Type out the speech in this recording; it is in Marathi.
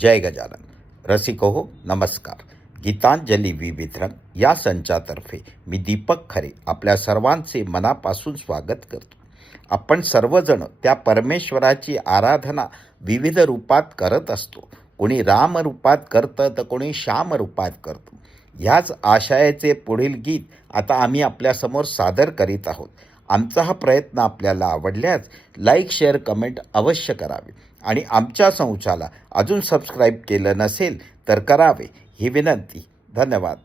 जय गजानन. रसिको हो नमस्कार. गीतांजली विविध रंग या संचातर्फे मी दीपक खरे आपल्या सर्वांचे मनापासून स्वागत करतो. आपण सर्वजण त्या परमेश्वराची आराधना विविध रूपात करत असतो. कोणी राम रूपात करतं तर कोणी श्याम रूपात करतो. ह्याच आशयाचे पुढील गीत आता आम्ही आपल्यासमोर सादर करीत आहोत. आमचा हा प्रयत्न आपल्याला आवडल्यास लाईक, शेअर, कमेंट अवश्य करावे आणि आमच्या संचाला अजून सबस्क्राईब केलं नसेल तर करावे ही विनंती. धन्यवाद.